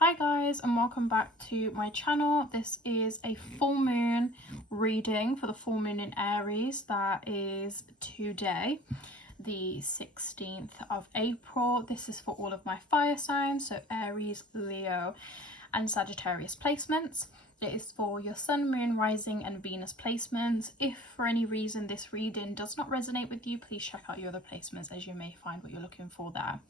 Hi guys, and welcome back to my channel. This is a full moon reading for the full moon in Aries. That is today, the 16th of April. This is for all of my fire signs, so Aries, Leo and Sagittarius placements. It is for your sun, moon, rising and Venus placements. If for any reason this reading does not resonate with you, please check out your other placements as you may find what you're looking for there.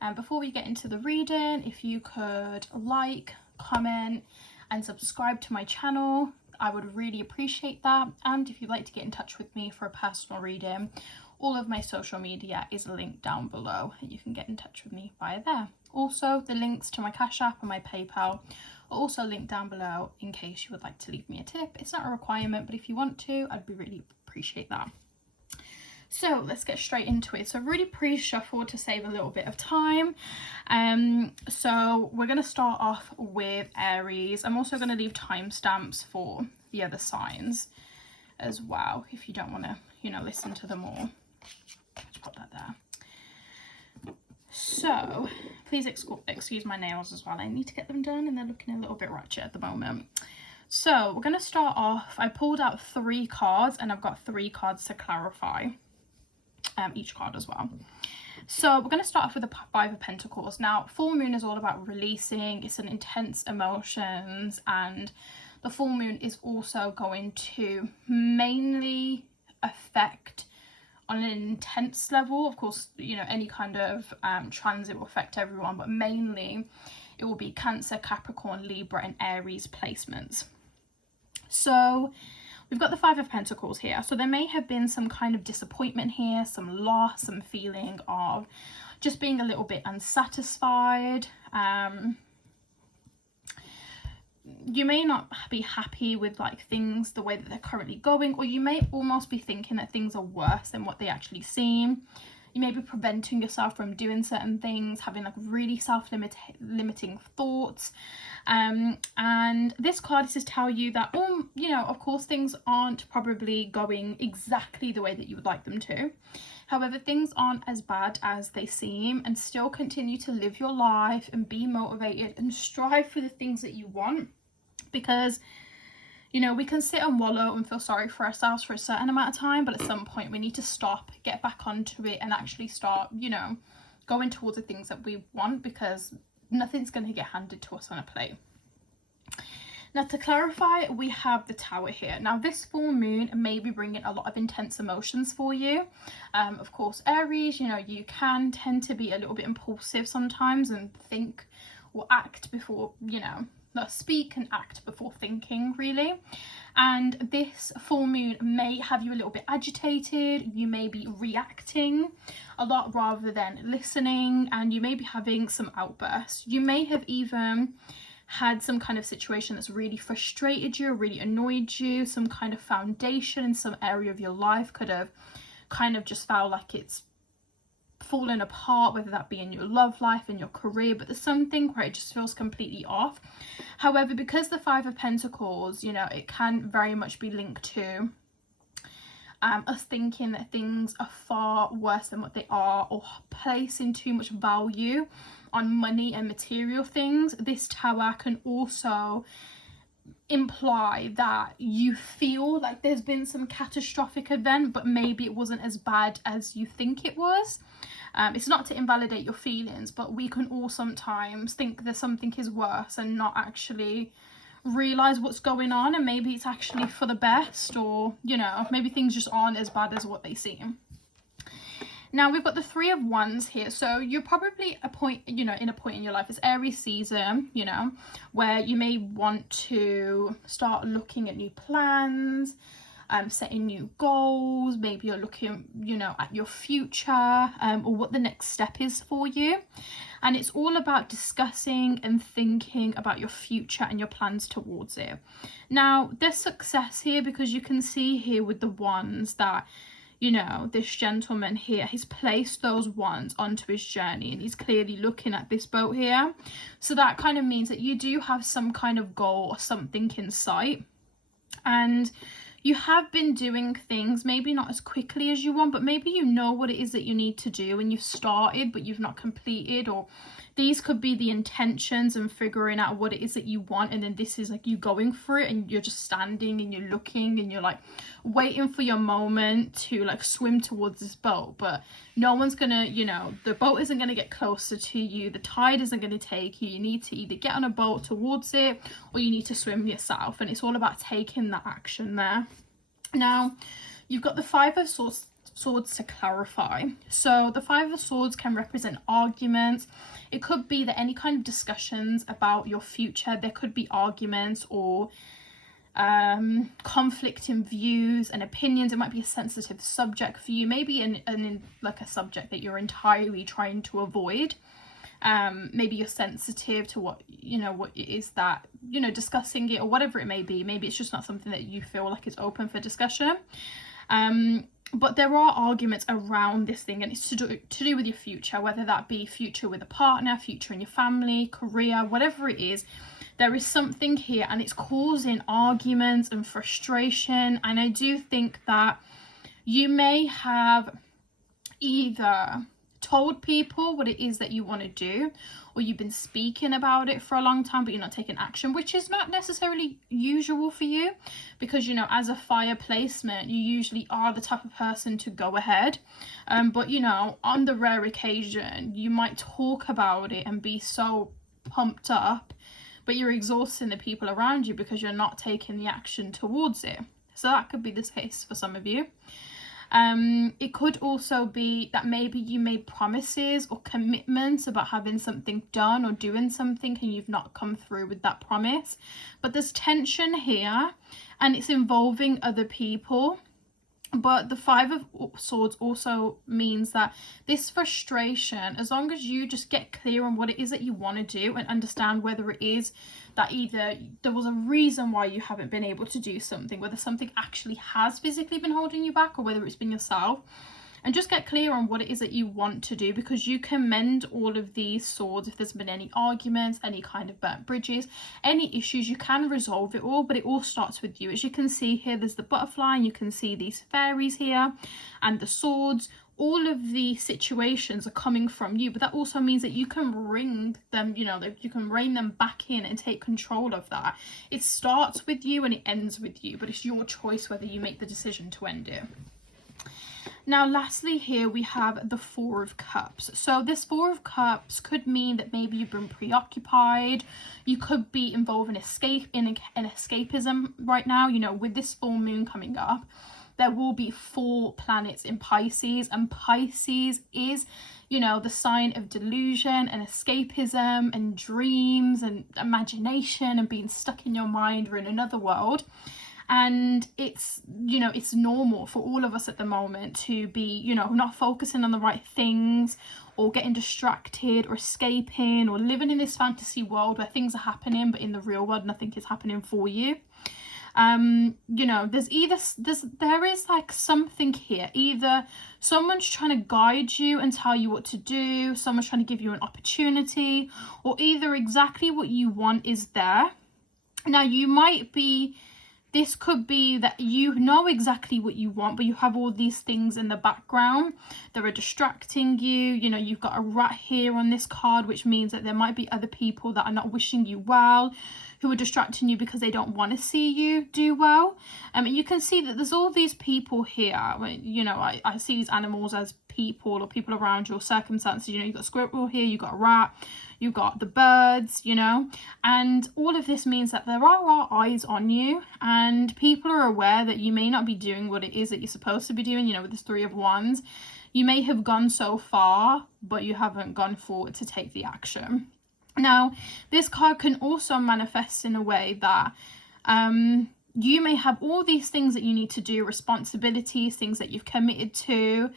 And before we get into the reading, if you could like, comment and subscribe to my channel, I would really appreciate that. And if you'd like to get in touch with me for a personal reading, all of my social media is linked down below and you can get in touch with me via there. Also, the links to my Cash App and my PayPal are also linked down below in case you would like to leave me a tip. It's not a requirement, but if you want to, I'd really appreciate that. So let's get straight into it. So I've really pre-shuffled to save a little bit of time. So we're going to start off with Aries. I'm also going to leave timestamps for the other signs as well, if you don't want to, listen to them all. Just put that there. So please excuse my nails as well. I need to get them done and they're looking a little bit ratchet at the moment. So we're going to start off. I pulled out 3 cards and I've got 3 cards to clarify. Each card as well. So we're going to start off with the 5 of Pentacles. Now, full moon is all about releasing. It's an intense emotions, and the full moon is also going to mainly affect on an intense level. Of course, any kind of transit will affect everyone, but mainly it will be Cancer, Capricorn, Libra and Aries placements. So we've got the 5 of Pentacles here. So there may have been some kind of disappointment here, some loss, some feeling of just being a little bit unsatisfied. You may not be happy with things the way that they're currently going, or you may almost be thinking that things are worse than what they actually seem. You may be preventing yourself from doing certain things, having really self-limiting thoughts. And this card is to tell you that, of course, things aren't probably going exactly the way that you would like them to. However, things aren't as bad as they seem, and still continue to live your life and be motivated and strive for the things that you want. Because we can sit and wallow and feel sorry for ourselves for a certain amount of time, but at some point we need to stop, get back onto it and actually start, going towards the things that we want, because nothing's going to get handed to us on a plate. Now, to clarify, we have the Tower here. Now, this full moon may be bringing a lot of intense emotions for you. Of course, Aries, you can tend to be a little bit impulsive sometimes and think or act before, speak and act before thinking, really. And this full moon may have you a little bit agitated. You may be reacting a lot rather than listening, and you may be having some outbursts. You may have even had some kind of situation that's really frustrated you, really annoyed you. Some kind of foundation in some area of your life could have kind of just felt like it's fallen apart, whether that be in your love life, in your career, but there's something where it just feels completely off. However, because the 5 of Pentacles, it can very much be linked to us thinking that things are far worse than what they are, or placing too much value on money and material things. This Tower can also imply that you feel like there's been some catastrophic event, but maybe it wasn't as bad as you think it was. It's not to invalidate your feelings, but we can all sometimes think that something is worse and not actually realize what's going on, and maybe it's actually for the best, or maybe things just aren't as bad as what they seem. Now, we've got the 3 of Wands here. So you're probably in a point in your life, it's Aries season, where you may want to start looking at new plans, setting new goals. Maybe you're looking, at your future, or what the next step is for you. And it's all about discussing and thinking about your future and your plans towards it. Now, there's success here, because you can see here with the Wands that this gentleman here, he's placed those wands onto his journey, and he's clearly looking at this boat here. So that kind of means that you do have some kind of goal or something in sight, and you have been doing things, maybe not as quickly as you want, but maybe what it is that you need to do, and you've started but you've not completed, or these could be the intentions and figuring out what it is that you want, and then this is like you going for it and you're just standing and you're looking and you're like waiting for your moment to like swim towards this boat, but no one's gonna, you know, the boat isn't gonna get closer to you, the tide isn't gonna take you. You need to either get on a boat towards it or you need to swim yourself, and it's all about taking that action there. Now you've got the Five of Swords to clarify. So the Five of Swords can represent arguments. It could be that any kind of discussions about your future, there could be arguments or conflicting views and opinions. It might be a sensitive subject for you, maybe in like a subject that you're entirely trying to avoid. Maybe you're sensitive to what it is that, you know, discussing it or whatever it may be. Maybe it's just not something that you feel like is open for discussion. But there are arguments around this thing, and it's to do with your future, whether that be future with a partner, future in your family, career, whatever it is. There is something here and it's causing arguments and frustration. And I do think that you may have either told people what it is that you want to do, or you've been speaking about it for a long time but you're not taking action, which is not necessarily usual for you, because, you know, as a fire placement you usually are the type of person to go ahead, but, you know, on the rare occasion you might talk about it and be so pumped up, but you're exhausting the people around you because you're not taking the action towards it. So that could be the case for some of you. It could also be that maybe you made promises or commitments about having something done or doing something and you've not come through with that promise. But there's tension here and it's involving other people. But the Five of Swords also means that this frustration, as long as you just get clear on what it is that you want to do and understand whether it is that either there was a reason why you haven't been able to do something, whether something actually has physically been holding you back or whether it's been yourself, and just get clear on what it is that you want to do, because you can mend all of these swords. If there's been any arguments, any kind of burnt bridges, any issues, you can resolve it all, but it all starts with you. As you can see here, there's the butterfly and you can see these fairies here and the swords. All of the situations are coming from you, but that also means that you can bring them, you know, that you can rein them back in and take control of that. It starts with you and it ends with you, but it's your choice whether you make the decision to end it. Now, lastly, here we have the Four of Cups. So this Four of Cups could mean that maybe you've been preoccupied. You could be involved in escapism right now. You know, with this full moon coming up, there will be 4 planets in Pisces, and Pisces is, you know, the sign of delusion and escapism and dreams and imagination and being stuck in your mind or in another world. And it's, you know, it's normal for all of us at the moment to be, you know, not focusing on the right things or getting distracted or escaping or living in this fantasy world where things are happening but in the real world nothing is happening for you. You know, there is like something here, either someone's trying to guide you and tell you what to do, someone's trying to give you an opportunity, or either exactly what you want is there. Now you might be, this could be that you know exactly what you want, but you have all these things in the background that are distracting you. You know, you've got a rat here on this card, which means that there might be other people that are not wishing you well, who are distracting you because they don't want to see you do well. And you can see that there's all these people here. You know, I see these animals as people or people around your circumstances. You know, you've got a squirrel here, you've got a rat, you've got the birds, you know, and all of this means that there are eyes on you and people are aware that you may not be doing what it is that you're supposed to be doing. You know, with this Three of Wands, you may have gone so far, but you haven't gone forward to take the action. Now, this card can also manifest in a way that you may have all these things that you need to do, responsibilities, things that you've committed to,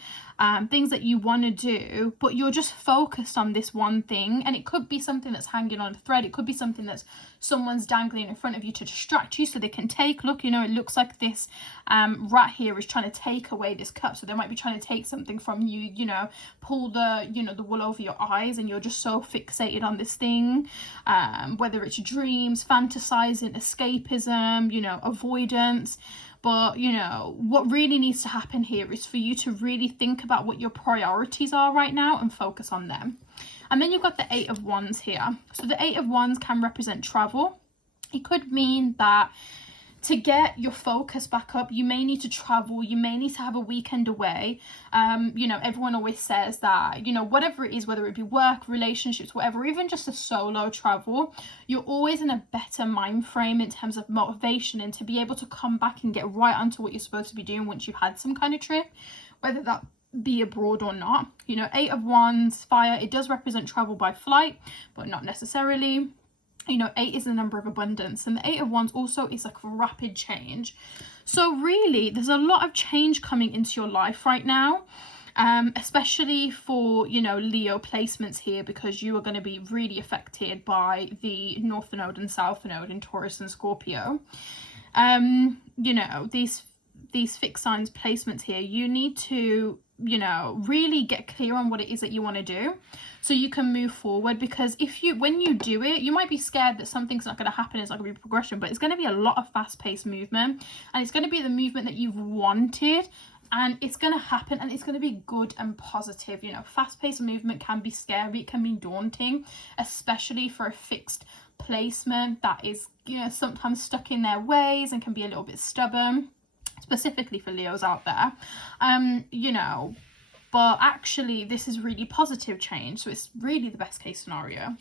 things that you want to do, but you're just focused on this one thing. And it could be something that's hanging on a thread. It could be something that's someone's dangling in front of you to distract you so they can take, look, you know, it looks like this rat here is trying to take away this cup. So they might be trying to take something from you, you know, pull the, you know, the wool over your eyes, and you're just so fixated on this thing, whether it's dreams, fantasizing, escapism, you know, avoidance. But, you know, what really needs to happen here is for you to really think about what your priorities are right now and focus on them. And then you've got the 8 of Wands here. So the 8 of Wands can represent travel. It could mean that to get your focus back up, you may need to travel, you may need to have a weekend away. You know, everyone always says that, you know, whatever it is, whether it be work, relationships, whatever, even just a solo travel, you're always in a better mind frame in terms of motivation and to be able to come back and get right onto what you're supposed to be doing once you've had some kind of trip, whether that be abroad or not. You know, 8 of Wands, fire, it does represent travel by flight, but not necessarily. You know, 8 is the number of abundance, and the 8 of Wands also is like rapid change. So really, there's a lot of change coming into your life right now, especially for, you know, Leo placements here, because you are going to be really affected by the North Node and South Node in Taurus and Scorpio. You know, these fixed signs placements here, you need to, you know, really get clear on what it is that you want to do so you can move forward. Because when you do it, you might be scared that something's not going to happen, it's not going to be progression, but it's going to be a lot of fast-paced movement, and it's going to be the movement that you've wanted, and it's going to happen, and it's going to be good and positive. You know, fast-paced movement can be scary, it can be daunting, especially for a fixed placement that is, you know, sometimes stuck in their ways and can be a little bit stubborn, specifically for Leos out there. You know, but actually this is really positive change, so it's really the best case scenario.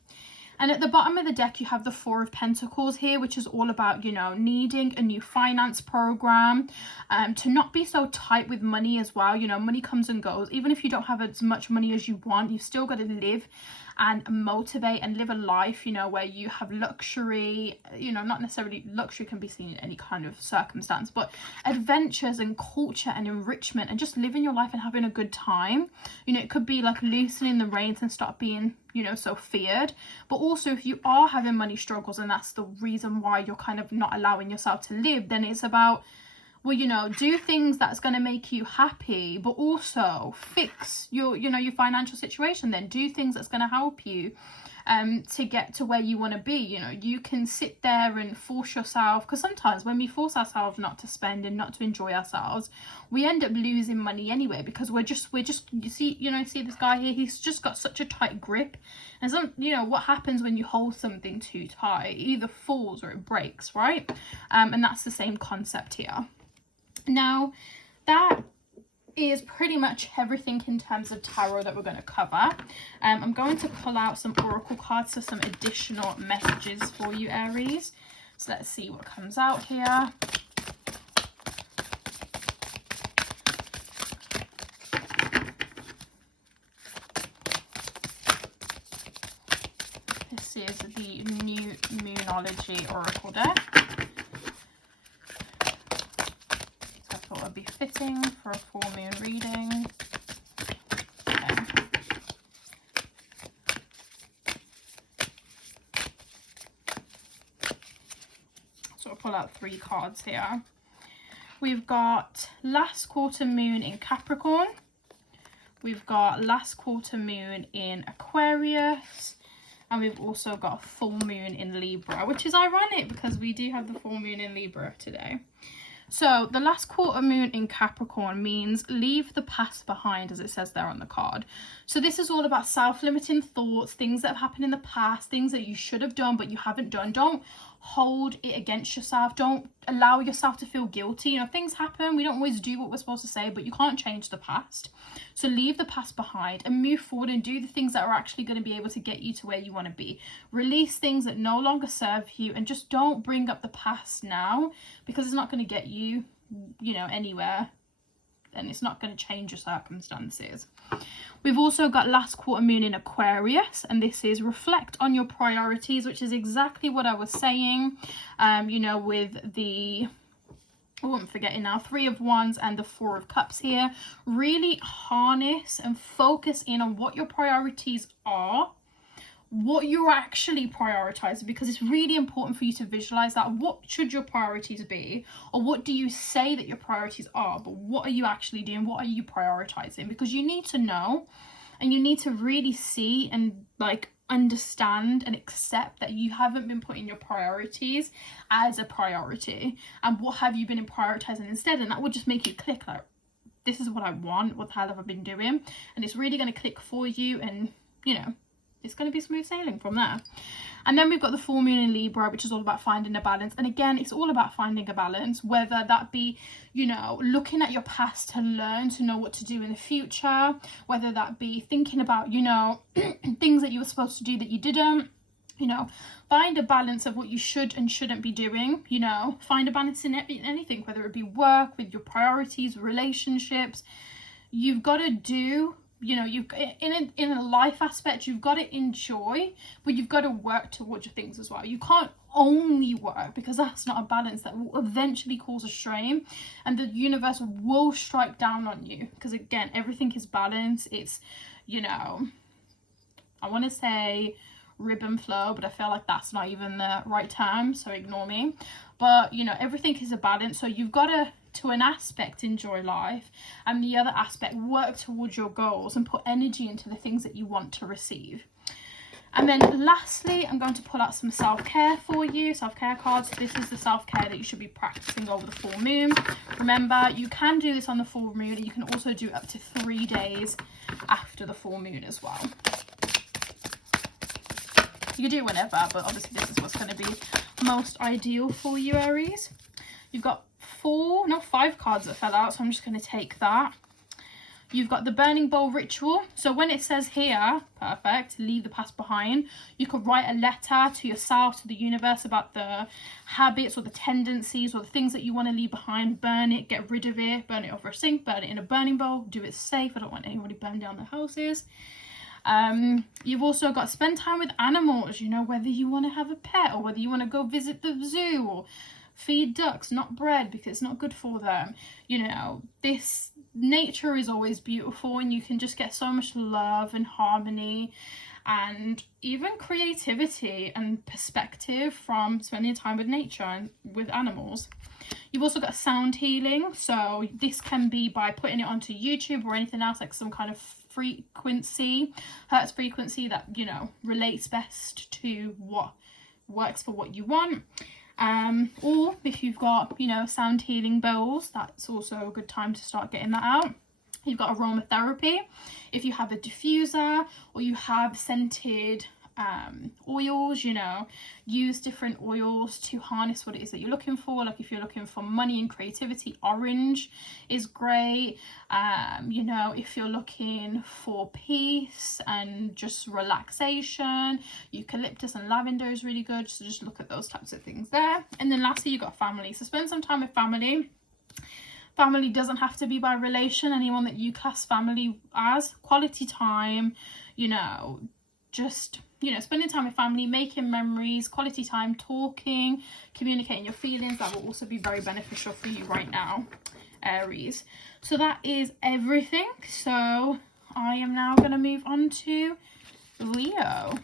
And at the bottom of the deck, you have the 4 of Pentacles here, which is all about, you know, needing a new finance program, to not be so tight with money as well. You know, money comes and goes. Even if you don't have as much money as you want, you've still got to live and motivate and live a life, you know, where you have luxury. You know, not necessarily luxury can be seen in any kind of circumstance, but adventures and culture and enrichment and just living your life and having a good time. You know, it could be like loosening the reins and stop being, you know, so feared. But also, if you are having money struggles and that's the reason why you're kind of not allowing yourself to live, then it's about, well, you know, do things that's going to make you happy, but also fix your, you know, your financial situation. Then do things that's going to help you to get to where you want to be. You know, you can sit there and force yourself, because sometimes when we force ourselves not to spend and not to enjoy ourselves, we end up losing money anyway, because we're just you see this guy here, he's just got such a tight grip. And some, you know, what happens when you hold something too tight, it either falls or it breaks, right? And that's the same concept here. Now, that is pretty much everything in terms of tarot that we're going to cover. I'm going to pull out some oracle cards for some additional messages for you, Aries. So let's see what comes out here. This is the New Moonology Oracle deck. Would be fitting for a full moon reading. Okay. So I'll pull out 3 cards here. We've got last quarter moon in Capricorn. We've got last quarter moon in Aquarius. And we've also got a full moon in Libra, which is ironic because we do have the full moon in Libra today. So the last quarter moon in Capricorn means leave the past behind, as it says there on the card. So this is all about self-limiting thoughts, things that have happened in the past, things that you should have done but you haven't done. Don't hold it against yourself. Don't allow yourself to feel guilty. You know, things happen. We don't always do what we're supposed to say, but you can't change the past. So leave the past behind and move forward and do the things that are actually going to be able to get you to where you want to be. Release things that no longer serve you, and just don't bring up the past now, because it's not going to get you, you know, anywhere, and it's not going to change your circumstances. We've also got last quarter moon in Aquarius, and this is reflect on your priorities, which is exactly what I was saying, you know, with the, oh, I'm forgetting now, 3 of Wands and the 4 of Cups here. Really harness and focus in on what your priorities are, what you're actually prioritizing, because it's really important for you to visualize that. What should your priorities be, or what do you say that your priorities are, but what are you actually doing? What are you prioritizing? Because you need to know, and you need to really see and like understand and accept that you haven't been putting your priorities as a priority, and what have you been prioritizing instead. And that would just make you click, like, this is what I want, what the hell have I been doing? And it's really going to click for you, and, you know, it's going to be smooth sailing from there. And then we've got the full moon in Libra, which is all about finding a balance. And again, it's all about finding a balance, whether that be, you know, looking at your past to learn, to know what to do in the future, whether that be thinking about, you know, things that you were supposed to do that you didn't, you know, find a balance of what you should and shouldn't be doing, you know, find a balance in anything, whether it be work, with your priorities, relationships. You've got to do, you know, you've in a life aspect, you've got to enjoy, but you've got to work towards your things as well. You can't only work, because that's not a balance. That will eventually cause a strain, and the universe will strike down on you, because again, everything is balance. It's, you know, I want to say ribbon flow, but I feel like that's not even the right term, so ignore me. But you know, everything is a balance, so you've got to an aspect enjoy life, and the other aspect work towards your goals and put energy into the things that you want to receive. And then lastly, I'm going to pull out some self-care for you, self-care cards. This is the self-care that you should be practicing over the full moon. Remember, you can do this on the full moon, and you can also do up to 3 days after the full moon as well. You can do whenever, but obviously this is what's going to be most ideal for you, Aries. You've got 5 cards that fell out, so I'm just going to take that. You've got the burning bowl ritual. So when it says here, perfect, leave the past behind, you could write a letter to yourself, to the universe, about the habits or the tendencies or the things that you want to leave behind. Burn it, get rid of it, burn it over a sink, burn it in a burning bowl, do it safe. I don't want anybody burn down their houses. You've also got spend time with animals, you know, whether you want to have a pet or whether you want to go visit the zoo or feed ducks, not bread, because it's not good for them. You know, this nature is always beautiful, and you can just get so much love and harmony and even creativity and perspective from spending time with nature and with animals. You've also got sound healing, so this can be by putting it onto YouTube or anything else, like some kind of frequency, hertz frequency that, you know, relates best to what works for what you want. Or if you've got, you know, sound healing bowls, that's also a good time to start getting that out. You've got aromatherapy. If you have a diffuser or you have scented oils, you know, use different oils to harness what it is that you're looking for. Like if you're looking for money and creativity, orange is great. You know, if you're looking for peace and just relaxation, eucalyptus and lavender is really good. So just look at those types of things there. And then lastly, you've got family. So spend some time with family. Family doesn't have to be by relation, anyone that you class family as. Quality time, you know, just, you know, spending time with family, making memories, quality time, talking, communicating your feelings. That will also be very beneficial for you right now, Aries. So that is everything. So I am now going to move on to Leo.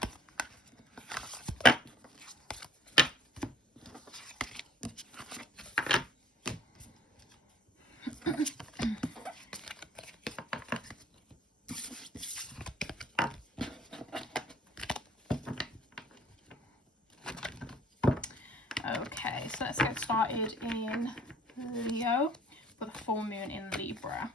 Okay, so let's get started in Leo for the full moon in Libra.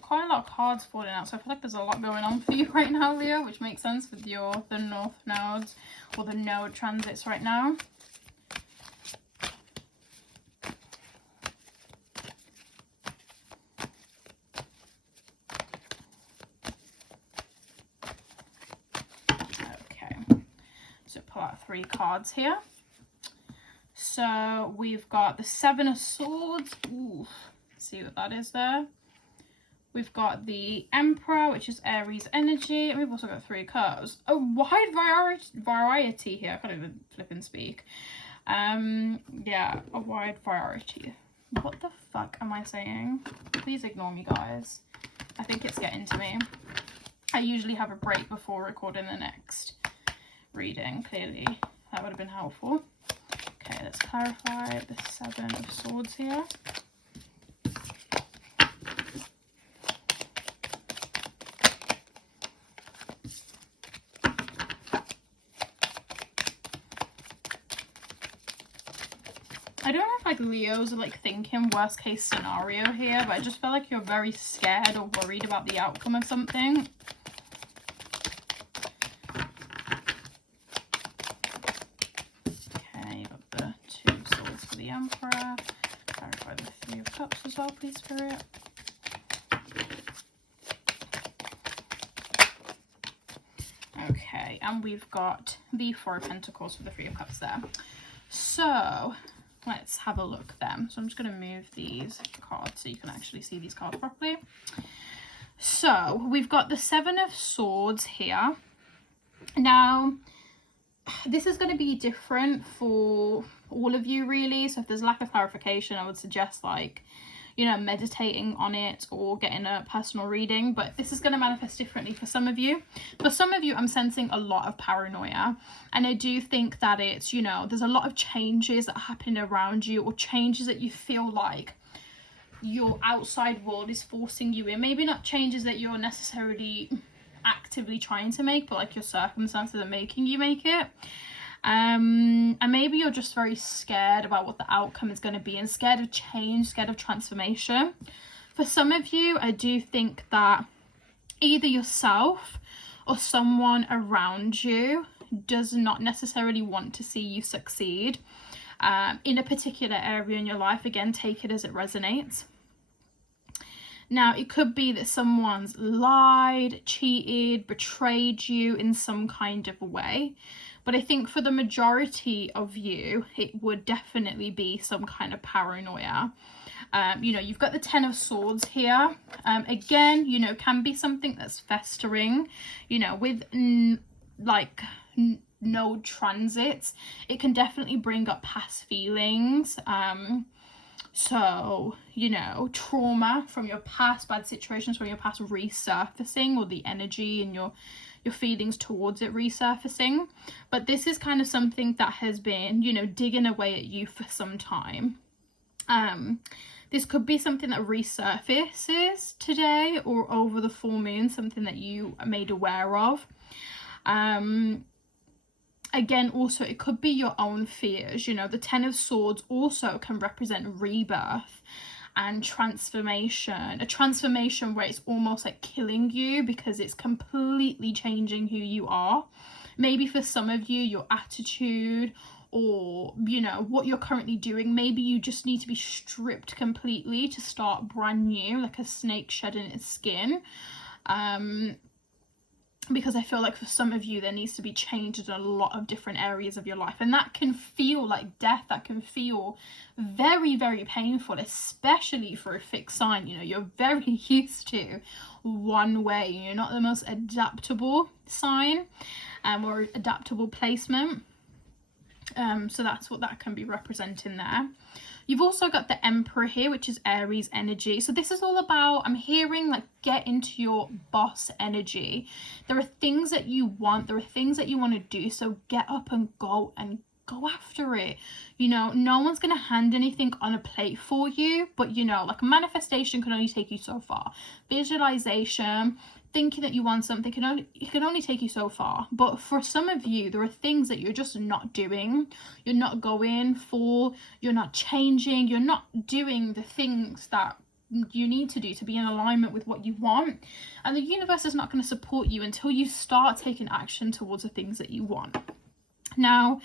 Quite a lot of cards falling out, so I feel like there's a lot going on for you right now, Leo, which makes sense with the north nodes or the node transits right now. Okay, so pull out 3 cards here. So we've got the 7 of Swords. Ooh, see what that is there. We've got the Emperor, which is Aries energy. And we've also got 3 cards. A wide variety here. I can't even flip and speak. Yeah, a wide variety. What the fuck am I saying? Please ignore me, guys. I think it's getting to me. I usually have a break before recording the next reading. Clearly, that would have been helpful. Okay, let's clarify the 7 of Swords here. I don't know if I like Leos are like thinking worst case scenario here, but I just feel like you're very scared or worried about the outcome of something. Okay, got the 2 swords for the Emperor. Clarify the 3 of Cups as well, please, Spirit. Okay, and we've got the 4 of Pentacles for the 3 of Cups there. So let's have a look then. So I'm just going to move these cards so you can actually see these cards properly. So we've got the 7 of Swords here. Now, this is going to be different for all of you, really. So if there's lack of clarification, I would suggest, like, you know, meditating on it or getting a personal reading. But this is going to manifest differently for some of you. For some of you, I'm sensing a lot of paranoia. And I do think that it's, you know, there's a lot of changes that happen around you, or changes that you feel like your outside world is forcing you in. Maybe not changes that you're necessarily actively trying to make, but like your circumstances are making you make it. And maybe you're just very scared about what the outcome is going to be, and scared of change, scared of transformation. For some of you, I do think that either yourself or someone around you does not necessarily want to see you succeed in a particular area in your life. Again, take it as it resonates. Now, it could be that someone's lied, cheated, betrayed you in some kind of way. But I think for the majority of you, it would definitely be some kind of paranoia. You know, you've got the 10 of Swords here. Again, you know, can be something that's festering, you know, with node transits. It can definitely bring up past feelings. So, you know, trauma from your past, bad situations from your past resurfacing, or the energy and your feelings towards it resurfacing. But this is kind of something that has been, you know, digging away at you for some time. This could be something that resurfaces today or over the full moon, something that you are made aware of. Again, also, it could be your own fears. You know, the 10 of Swords also can represent rebirth and transformation. A transformation where it's almost like killing you because it's completely changing who you are. Maybe for some of you, your attitude, or, you know, what you're currently doing. Maybe you just need to be stripped completely to start brand new, like a snake shedding its skin. Because I feel like for some of you, there needs to be change in a lot of different areas of your life. And that can feel like death. That can feel very, very painful, especially for a fixed sign. You know, you're very used to one way. You're not the most adaptable sign or adaptable placement. So that's what that can be representing there. You've also got the Emperor here, which is Aries energy. So this is all about, I'm hearing, like, get into your boss energy. There are things that you want. There are things that you want to do. So get up and go after it. You know, no one's going to hand anything on a plate for you. But, you know, like, manifestation can only take you so far. Visualization, thinking that you want something, it can only take you so far. But for some of you, there are things that you're just not doing. You're not going for, you're not changing, you're not doing the things that you need to do to be in alignment with what you want. And the universe is not going to support you until you start taking action towards the things that you want. Now,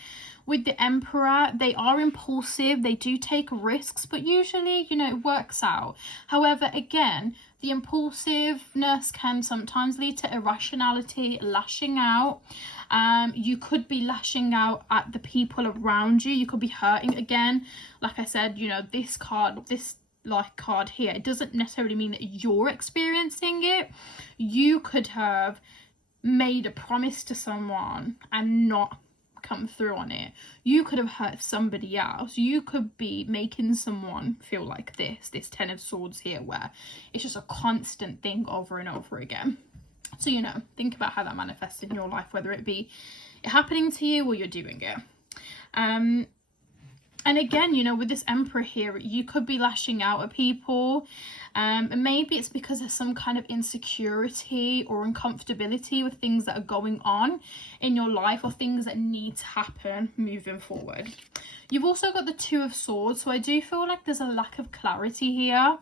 with the Emperor, they are impulsive, they do take risks, but usually, you know, it works out. However, again, the impulsiveness can sometimes lead to irrationality, lashing out. You could be lashing out at the people around you. You could be hurting. Again, like I said, you know, this card here, it doesn't necessarily mean that you're experiencing it. You could have made a promise to someone and not come through on it. You could have hurt somebody else. You could be making someone feel like this 10 of Swords here, where it's just a constant thing over and over again. So, you know, think about how that manifests in your life, whether it be it happening to you or you're doing it. And again, you know, with this Emperor here, you could be lashing out at people. And maybe it's because there's some kind of insecurity or uncomfortability with things that are going on in your life, or things that need to happen moving forward. You've also got the Two of Swords. So I do feel like there's a lack of clarity here.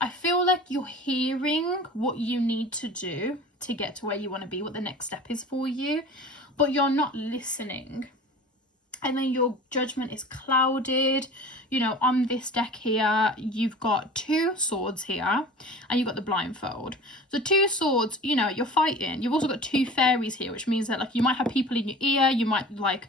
I feel like you're hearing what you need to do to get to where you want to be, what the next step is for you, but you're not listening. And then your judgment is clouded. You know, on this deck here, you've got Two Swords here, and you've got the blindfold. So Two Swords, you know, you're fighting. You've also got two fairies here, which means that, like, you might have people in your ear. You might, like,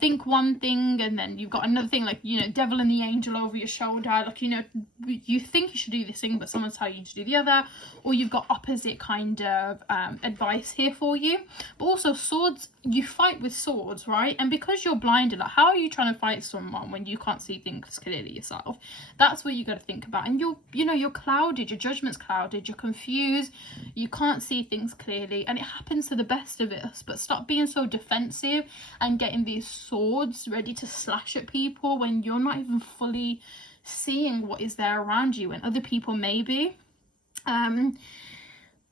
think one thing, and then you've got another thing, like, you know, devil and the angel over your shoulder. Like, you know, you think you should do this thing, but someone's telling you to do the other. Or you've got opposite kind of advice here for you. But also swords, you fight with swords, right? And because you're blinded, like, how are you trying to fight someone when you can't see things clearly yourself? That's what you got to think about. And you're clouded, your judgment's clouded, you're confused, you can't see things clearly, and it happens to the best of us. But stop being so defensive and getting these swords ready to slash at people when you're not even fully seeing what is there around you, and other people maybe.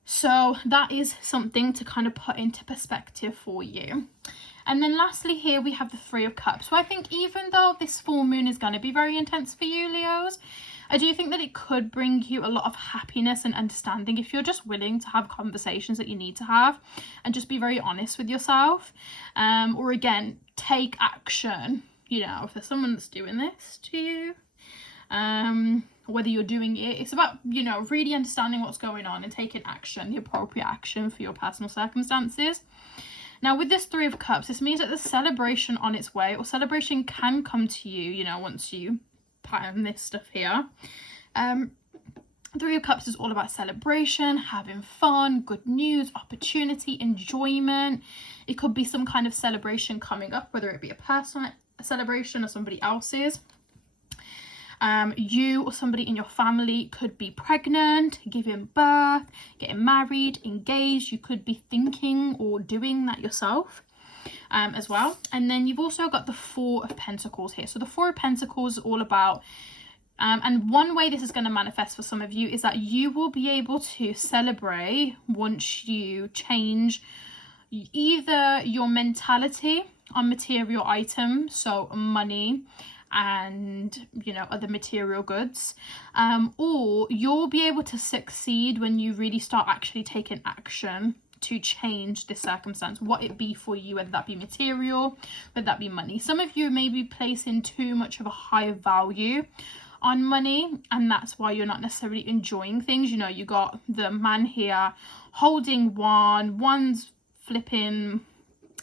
So that is something to kind of put into perspective for you. And then lastly here we have the Three of Cups. So I think even though this full moon is going to be very intense for you, Leos, I do think that it could bring you a lot of happiness and understanding if you're just willing to have conversations that you need to have and just be very honest with yourself. Or again, take action, you know, if there's someone that's doing this to you, whether you're doing it, it's about, you know, really understanding what's going on and taking action, the appropriate action for your personal circumstances. Now with this Three of Cups, this means that the celebration on its way, or celebration can come to you, you know, once you pattern this stuff here. Three of Cups is all about celebration, having fun, good news, opportunity, enjoyment. It could be some kind of celebration coming up, whether it be a personal celebration or somebody else's. You or somebody in your family could be pregnant, giving birth, getting married, engaged. You could be thinking or doing that yourself as well. And then you've also got the Four of Pentacles here. So the Four of Pentacles is all about, and one way this is going to manifest for some of you is that you will be able to celebrate once you change either your mentality on material items, so money and, you know, other material goods, or you'll be able to succeed when you really start actually taking action to change this circumstance, what it be for you, whether that be material, whether that be money. Some of you may be placing too much of a high value on money, and that's why you're not necessarily enjoying things. You know, you got the man here holding one's flipping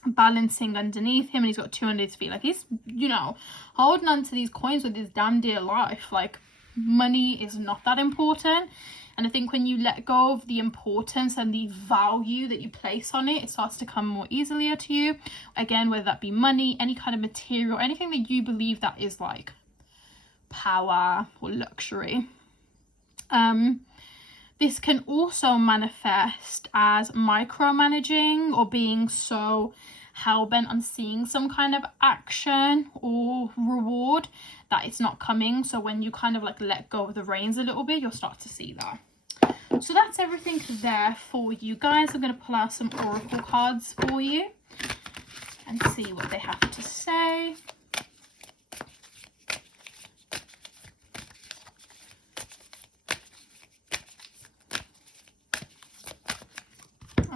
balancing underneath him, and he's got two under his feet. Like, he's, you know, holding on to these coins with his damn dear life. Like, money is not that important. And I think when you let go of the importance and the value that you place on it, it starts to come more easily to you. Again, whether that be money, any kind of material, anything that you believe that is like power or luxury. This can also manifest as micromanaging or being so hell-bent on seeing some kind of action or reward that it's not coming. So when you kind of like let go of the reins a little bit, you'll start to see that. So that's everything there for you guys. I'm going to pull out some oracle cards for you and see what they have to say.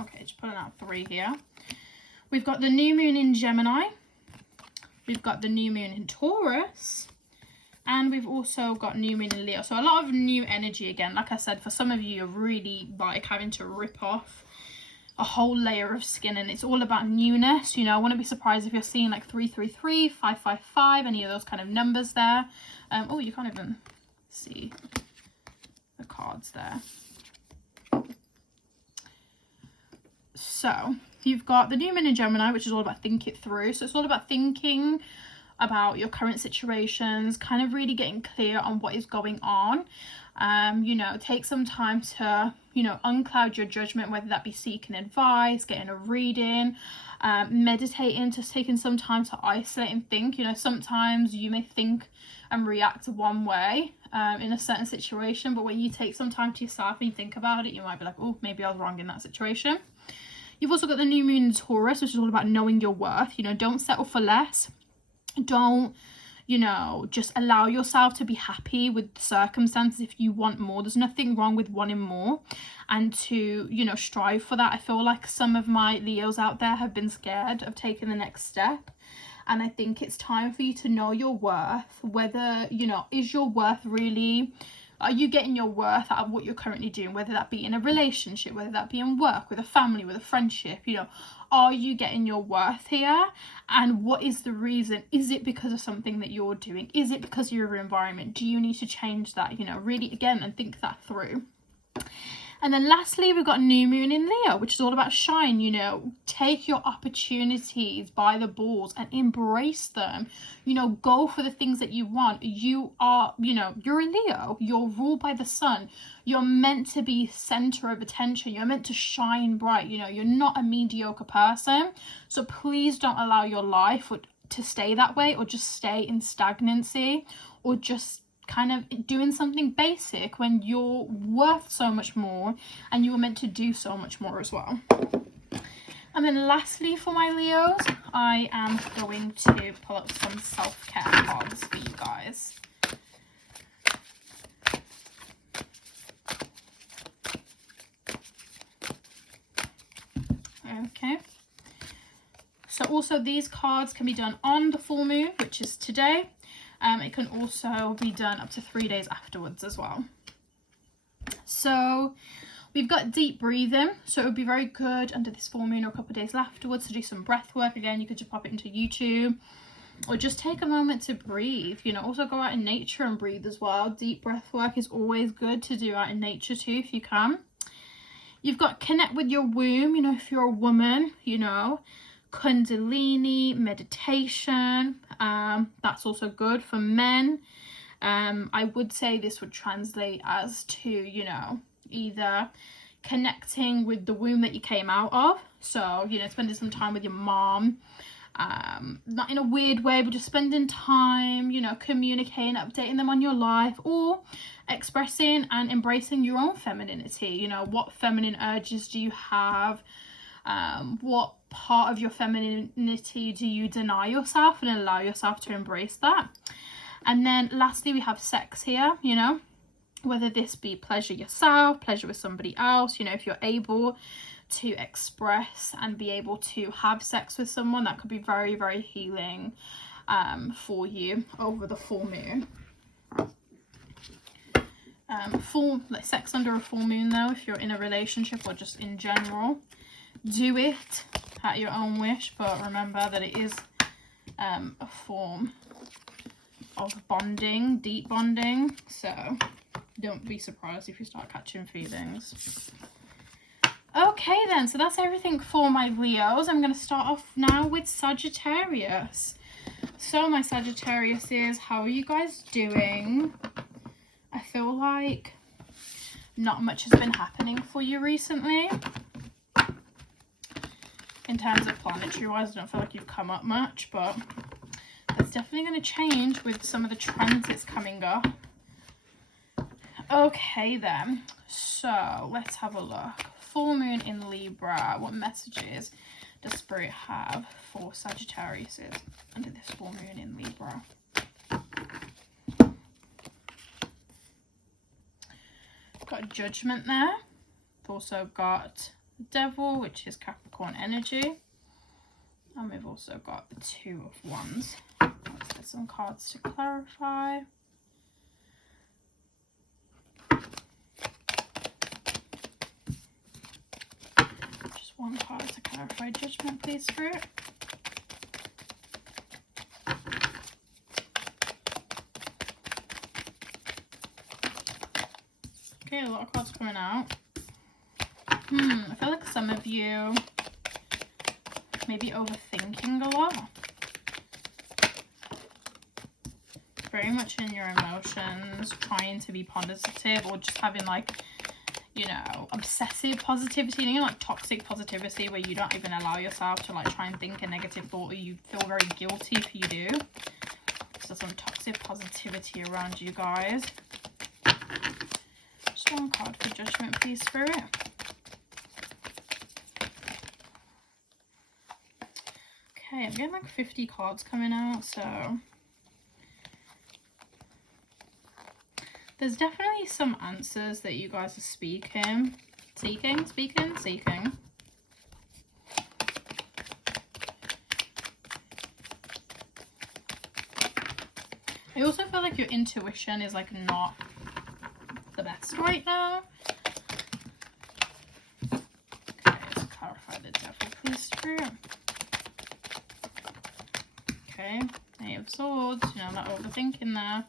Okay, just pulling out three here. We've got the new moon in Gemini, we've got the new moon in Taurus, and we've also got new moon in Leo. So a lot of new energy again. Like I said, for some of you, you're really like having to rip off a whole layer of skin, and it's all about newness. You know, I wouldn't be surprised if you're seeing like 333, 555, any of those kind of numbers there. Oh, you can't even see the cards there. So you've got the new moon in Gemini, which is all about think it through. So it's all about thinking about your current situations, kind of really getting clear on what is going on. You know, take some time to, you know, uncloud your judgment, whether that be seeking advice, getting a reading, meditating, just taking some time to isolate and think. You know, sometimes you may think and react one way in a certain situation, but when you take some time to yourself and you think about it, you might be like, oh, maybe I was wrong in that situation. You've also got the new moon in Taurus, which is all about knowing your worth. You know, don't settle for less. Don't, you know, just allow yourself to be happy with the circumstances if you want more. There's nothing wrong with wanting more and to, you know, strive for that. I feel like some of my Leos out there have been scared of taking the next step. And I think it's time for you to know your worth, whether, you know, is your worth really, are you getting your worth out of what you're currently doing, whether that be in a relationship, whether that be in work, with a family, with a friendship, you know, are you getting your worth here? And what is the reason? Is it because of something that you're doing? Is it because of your environment? Do you need to change that? You know, really, again, and think that through. And then lastly, we've got new moon in Leo, which is all about shine. You know, take your opportunities by the balls and embrace them. You know, go for the things that you want. You are, you know, you're a Leo. You're ruled by the sun. You're meant to be center of attention. You're meant to shine bright. You know, you're not a mediocre person. So please don't allow your life to stay that way, or just stay in stagnancy, or just kind of doing something basic when you're worth so much more and you were meant to do so much more as well. And then lastly for my Leos, I am going to pull up some self-care cards for you guys. Okay. So also these cards can be done on the full moon, which is today. It can also be done up to 3 days afterwards as well. So we've got deep breathing. So it would be very good under this full moon or a couple of days afterwards to do some breath work. Again, you could just pop it into YouTube or just take a moment to breathe. You know, also go out in nature and breathe as well. Deep breath work is always good to do out in nature too, if you can. You've got connect with your womb. You know, if you're a woman, you know, Kundalini meditation, that's also good for men. I would say this would translate as to, you know, either connecting with the womb that you came out of, so, you know, spending some time with your mom, not in a weird way, but just spending time, you know, communicating, updating them on your life, or expressing and embracing your own femininity. You know, what feminine urges do you have? What part of your femininity do you deny yourself and allow yourself to embrace that? And then lastly, we have sex here, you know, whether this be pleasure yourself, pleasure with somebody else, you know, if you're able to express and be able to have sex with someone, that could be very, very healing for you over the full moon. Sex under a full moon though, if you're in a relationship or just in general, do it at your own wish, but remember that it is a form of bonding, deep bonding, so don't be surprised if you start catching feelings. Okay then, so that's everything for my Leos. I'm going to start off now with Sagittarius. So my Sagittariuses, how are you guys doing? I feel like not much has been happening for you recently. In terms of planetary wise, I don't feel like you've come up much, but that's definitely going to change with some of the transits coming up. Okay then, so let's have a look. Full moon in Libra. What messages does Spirit have for Sagittarius under this full moon in Libra? Got Judgment there. We've also got Devil, which is Capricorn energy, and we've also got the Two of Wands. Let's get some cards to clarify. Just one card to clarify Judgment, please, Spirit. Okay, a lot of cards coming out. I feel like some of you may be overthinking a lot. very much in your emotions, trying to be positive, or just having like, you know, obsessive positivity, you know, like toxic positivity, where you don't even allow yourself to like try and think a negative thought, or you feel very guilty if you do. So some toxic positivity around you guys. Just one card for Judgment, please, Spirit. Okay, I'm getting like 50 cards coming out, so there's definitely some answers that you guys are seeking. I also feel like your intuition is like not the best right now. Okay, let's clarify the Devil, please, Spirit. Okay, Eight of Swords, you know, not overthinking there.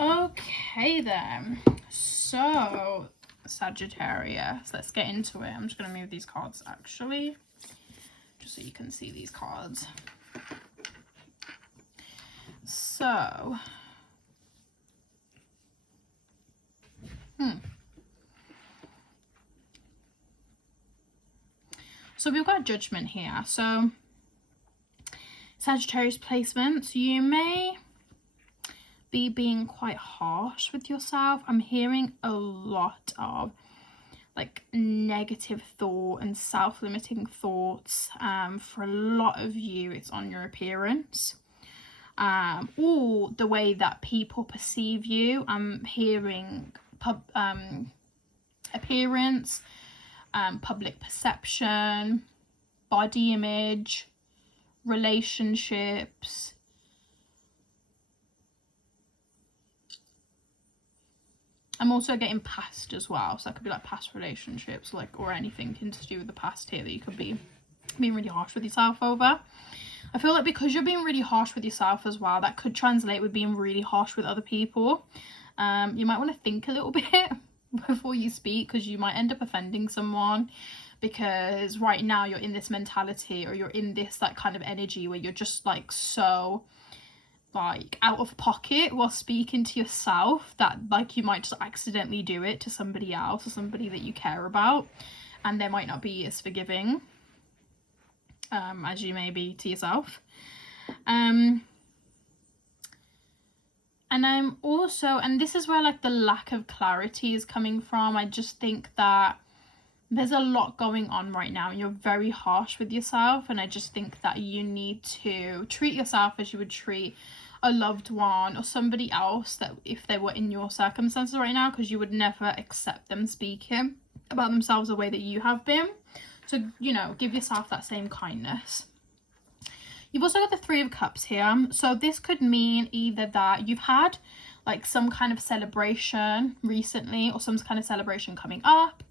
Okay then, so Sagittarius, let's get into it. I'm just going to move these cards actually, just so you can see these cards. So, so we've got Judgment here. So Sagittarius placements, you may be being quite harsh with yourself. I'm hearing a lot of like negative thought and self-limiting thoughts. For a lot of you, it's on your appearance, or the way that people perceive you. I'm hearing appearance, public perception, body image, relationships. I'm also getting past as well, so that could be like past relationships, like, or anything to do with the past here that you could be being really harsh with yourself over. I feel like because you're being really harsh with yourself as well, that could translate with being really harsh with other people. You might want to think a little bit before you speak, because you might end up offending someone, because right now you're in this mentality, or you're in this like kind of energy where you're just like so like out of pocket while speaking to yourself, that like you might just accidentally do it to somebody else, or somebody that you care about, and they might not be as forgiving as you may be to yourself. And I'm also, and this is where like the lack of clarity is coming from, I just think that there's a lot going on right now and you're very harsh with yourself, and I just think that you need to treat yourself as you would treat a loved one or somebody else that if they were in your circumstances right now, because you would never accept them speaking about themselves the way that you have been. So, you know, give yourself that same kindness. You've also got the Three of Cups here. So this could mean either that you've had like some kind of celebration recently, or some kind of celebration coming up,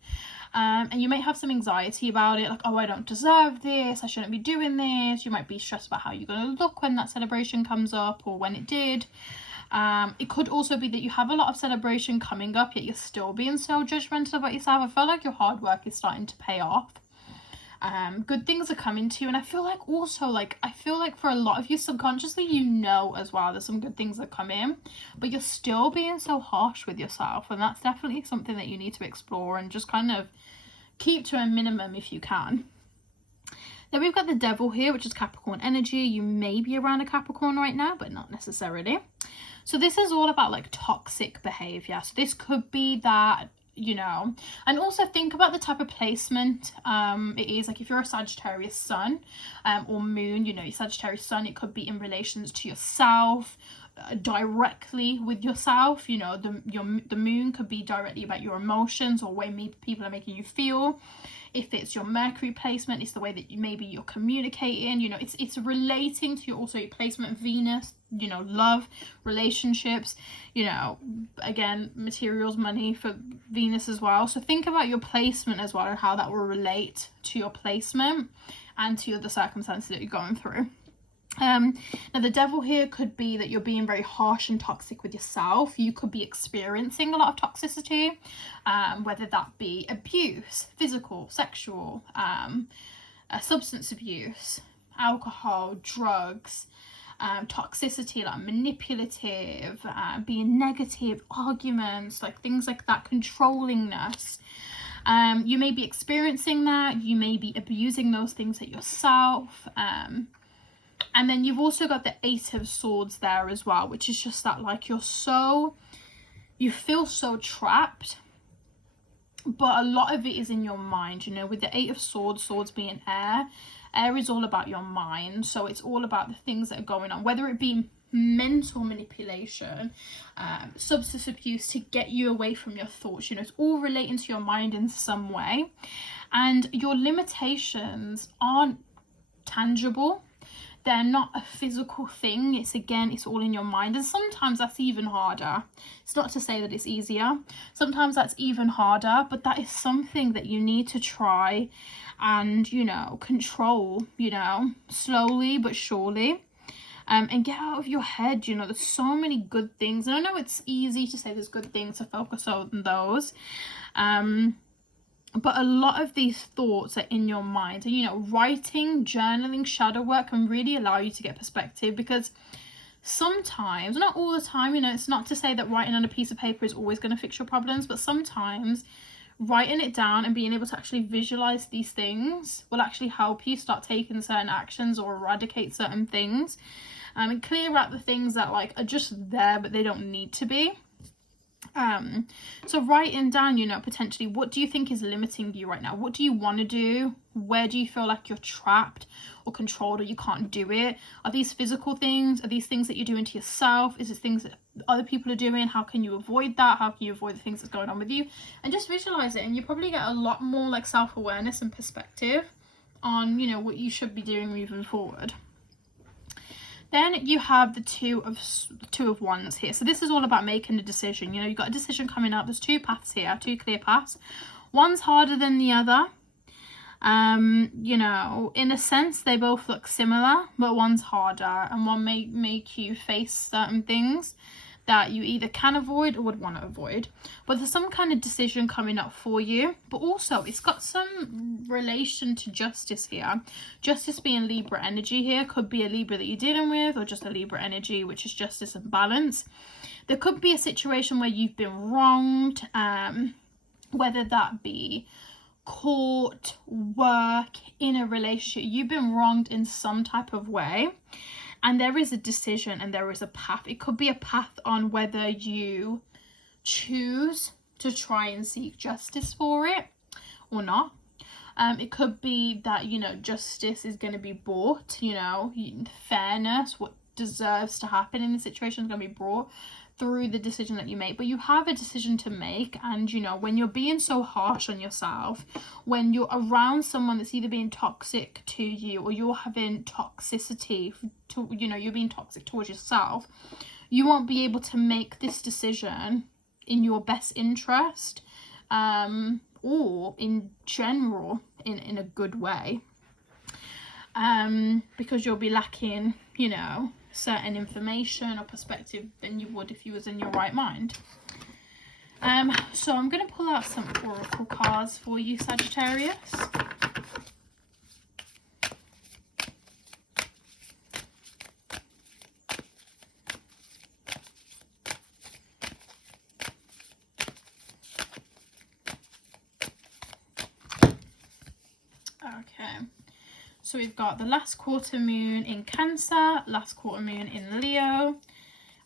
and you may have some anxiety about it, like, oh, I don't deserve this, I shouldn't be doing this. You might be stressed about how you're going to look when that celebration comes up, or when it did. It could also be that you have a lot of celebration coming up, yet you're still being so judgmental about yourself. I feel like your hard work is starting to pay off. Good things are coming to you, and I feel like also, like, I feel like for a lot of you subconsciously, you know as well there's some good things that come in, but you're still being so harsh with yourself, and that's definitely something that you need to explore and just kind of keep to a minimum if you can. Then we've got the Devil here, which is Capricorn energy. You may be around a Capricorn right now, but not necessarily. So this is all about like toxic behavior. So this could be that, you know, and also think about the type of placement it is. Like if you're a Sagittarius sun or moon, you know, your Sagittarius sun, it could be in relations to yourself, directly with yourself. You know, the moon could be directly about your emotions or way people are making you feel. If it's your Mercury placement, it's the way that maybe you're communicating. You know, it's relating to your placement of Venus, you know, love, relationships, you know, again, materials, money for Venus as well. So think about your placement as well and how that will relate to your placement and to the circumstances that you're going through. Now the devil here could be that you're being very harsh and toxic with yourself. You could be experiencing a lot of toxicity, whether that be abuse, physical, sexual, substance abuse, alcohol, drugs, toxicity, like manipulative, being negative, arguments, like things like that, controllingness. You may be experiencing that. You may be abusing those things at yourself. And then you've also got the 8 of Swords there as well, which is just that, like, you feel so trapped, but a lot of it is in your mind, you know, with the 8 of Swords, swords being air is all about your mind. So it's all about the things that are going on, whether it be mental manipulation, substance abuse to get you away from your thoughts, you know, it's all relating to your mind in some way. And your limitations aren't tangible. They're not a physical thing. It's all in your mind. And sometimes that's even harder. It's not to say that it's easier. Sometimes that's even harder, but that is something that you need to try and, you know, control, you know, slowly but surely. And get out of your head, you know, there's so many good things. And I know it's easy to say there's good things, to focus on those. But a lot of these thoughts are in your mind. And, you know, writing, journaling, shadow work can really allow you to get perspective, because sometimes, not all the time, you know, it's not to say that writing on a piece of paper is always going to fix your problems, but sometimes writing it down and being able to actually visualize these things will actually help you start taking certain actions or eradicate certain things, and clear out the things that, like, are just there but they don't need to be. So writing down, you know, potentially, what do you think is limiting you right now? What do you want to do? Where do you feel like you're trapped or controlled, or you can't do it? Are these physical things? Are these things that you're doing to yourself? Is it things that other people are doing? How can you avoid that? How can you avoid the things that's going on with you? And just visualize it, and you probably get a lot more, like, self-awareness and perspective on, you know, what you should be doing moving forward. Then you have the two of Wands here. So this is all about making a decision. You know, you've got a decision coming up. There's 2 paths here, 2 clear paths. One's harder than the other. You know, in a sense, they both look similar, but one's harder, and one may make you face certain things that you either can avoid or would want to avoid. But there's some kind of decision coming up for you. But also, it's got some relation to justice here. Justice being Libra energy here. Could be a Libra that you're dealing with, or just a Libra energy, which is justice and balance. There could be a situation where you've been wronged, whether that be court, work, in a relationship. You've been wronged in some type of way. And there is a decision and there is a path. It could be a path on whether you choose to try and seek justice for it or not. It could be that, you know, justice is going to be brought, you know, fairness, what deserves to happen in the situation is going to be brought through the decision that you make. But you have a decision to make, and, you know, when you're being so harsh on yourself, when you're around someone that's either being toxic to you, or you're having toxicity to, you know, you're being toxic towards yourself, you won't be able to make this decision in your best interest, or in general in a good way, because you'll be lacking, you know, certain information or perspective than you would if you was in your right mind. So I'm going to pull out some oracle cards for you, Sagittarius. Okay. So we've got the last quarter moon in Cancer, last quarter moon in Leo,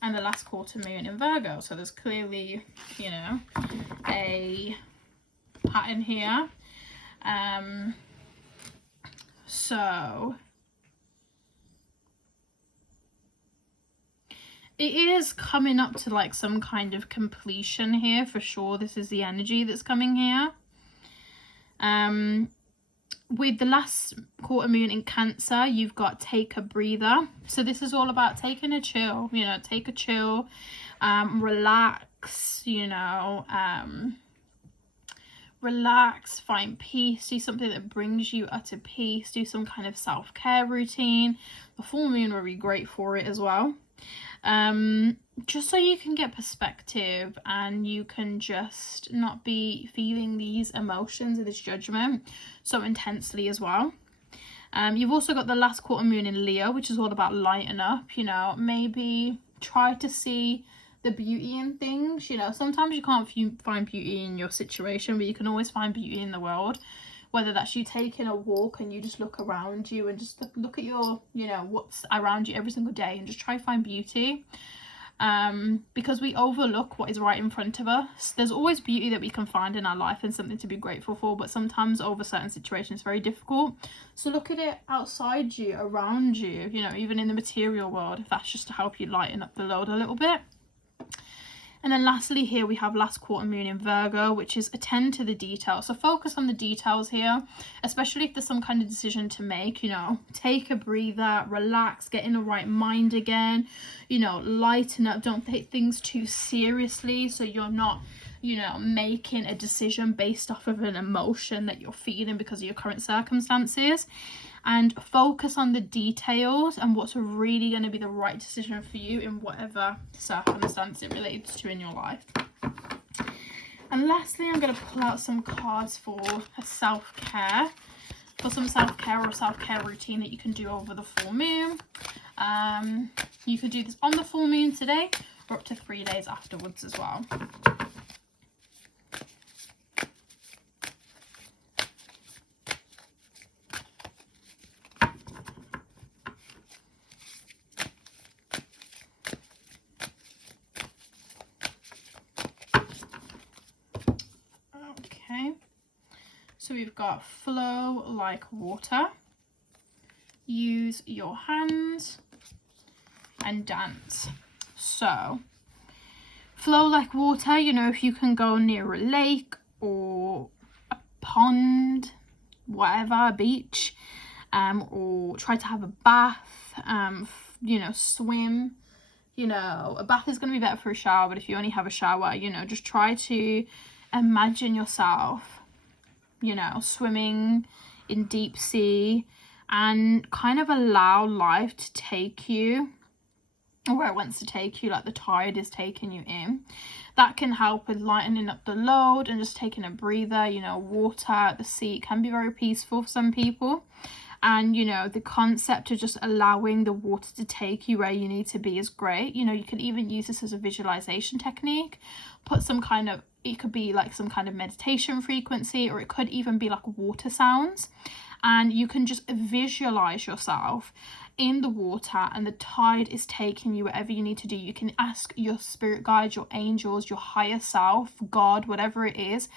and the last quarter moon in Virgo. So there's clearly, you know, a pattern here. So it is coming up to, like, some kind of completion here for sure. This is the energy that's coming here. With the last quarter moon in Cancer, you've got take a breather. So this is all about taking a chill, you know, take a chill, relax, you know, relax, find peace, do something that brings you utter peace, do some kind of self-care routine. The full moon will be great for it as well. Just so you can get perspective and you can just not be feeling these emotions and this judgment so intensely as well. You've also got the last quarter moon in Leo, which is all about lighten up, you know, maybe try to see the beauty in things. You know, sometimes you can't find beauty in your situation, but you can always find beauty in the world, whether that's you taking a walk and you just look around you and just look at your, you know, what's around you every single day and just try to find beauty. Because we overlook what is right in front of us. There's always beauty that we can find in our life and something to be grateful for, but sometimes over certain situations it's very difficult. So look at it outside you, around you, you know, even in the material world, if that's just to help you lighten up the load a little bit. And then lastly here we have last quarter moon in Virgo, which is attend to the details. So focus on the details here, especially if there's some kind of decision to make, you know, take a breather, relax, get in the right mind again, you know, lighten up, don't take things too seriously so you're not, you know, making a decision based off of an emotion that you're feeling because of your current circumstances. And focus on the details and what's really going to be the right decision for you in whatever circumstance it relates to in your life. And lastly, I'm going to pull out some cards for a self-care, for some self-care or a self-care routine that you can do over the full moon. You could do this on the full moon today or up to 3 days afterwards as well. So we've got flow like water, use your hands, and dance. So flow like water, you know, if you can go near a lake or a pond, whatever, a beach, or try to have a bath, you know, swim. You know, a bath is going to be better for a shower, but if you only have a shower, you know, just try to imagine yourself, you know, swimming in deep sea and kind of allow life to take you where it wants to take you, like the tide is taking you in. That can help with lightening up the load and just taking a breather. You know, water at the sea can be very peaceful for some people. And, you know, the concept of just allowing the water to take you where you need to be is great. You know, you can even use this as a visualization technique. Put some kind of, it could be like some kind of meditation frequency, or it could even be like water sounds. And you can just visualize yourself in the water and the tide is taking you wherever you need to do. You can ask your spirit guides, your angels, your higher self, God, whatever it is,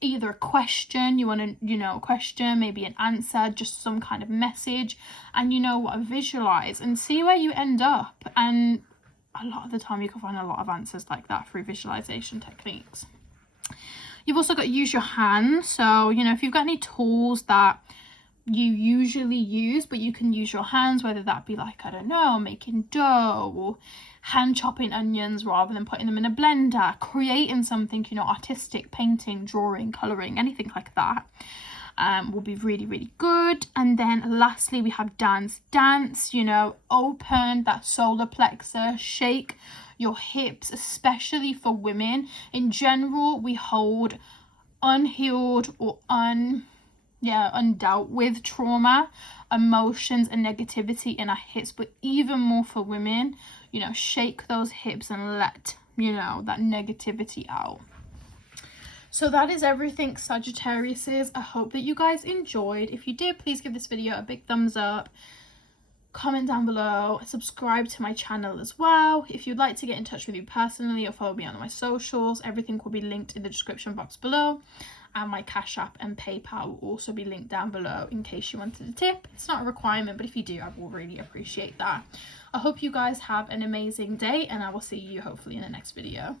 either a question you want to, you know, a question, maybe an answer, just some kind of message, and you know what, visualize and see where you end up. And a lot of the time you can find a lot of answers like that through visualization techniques. You've also got to use your hands. So, you know, if you've got any tools that you usually use, but you can use your hands, whether that be like, I don't know, making dough or hand chopping onions rather than putting them in a blender, creating something, you know, artistic, painting, drawing, colouring, anything like that, will be really, really good. And then lastly, we have dance. Dance, you know, open that solar plexus, shake your hips, especially for women. In general, we hold unhealed or undealt with trauma, emotions and negativity in our hips, but even more for women, you know, shake those hips and let, you know, that negativity out. So that is everything, Sagittariuses. I hope that you guys enjoyed. If you did, please give this video a big thumbs up, comment down below, subscribe to my channel as well. If you'd like to get in touch with me personally or follow me on my socials, everything will be linked in the description box below. And my Cash App and PayPal will also be linked down below in case you wanted a tip. It's not a requirement, but if you do, I will really appreciate that. I hope you guys have an amazing day, and I will see you hopefully in the next video.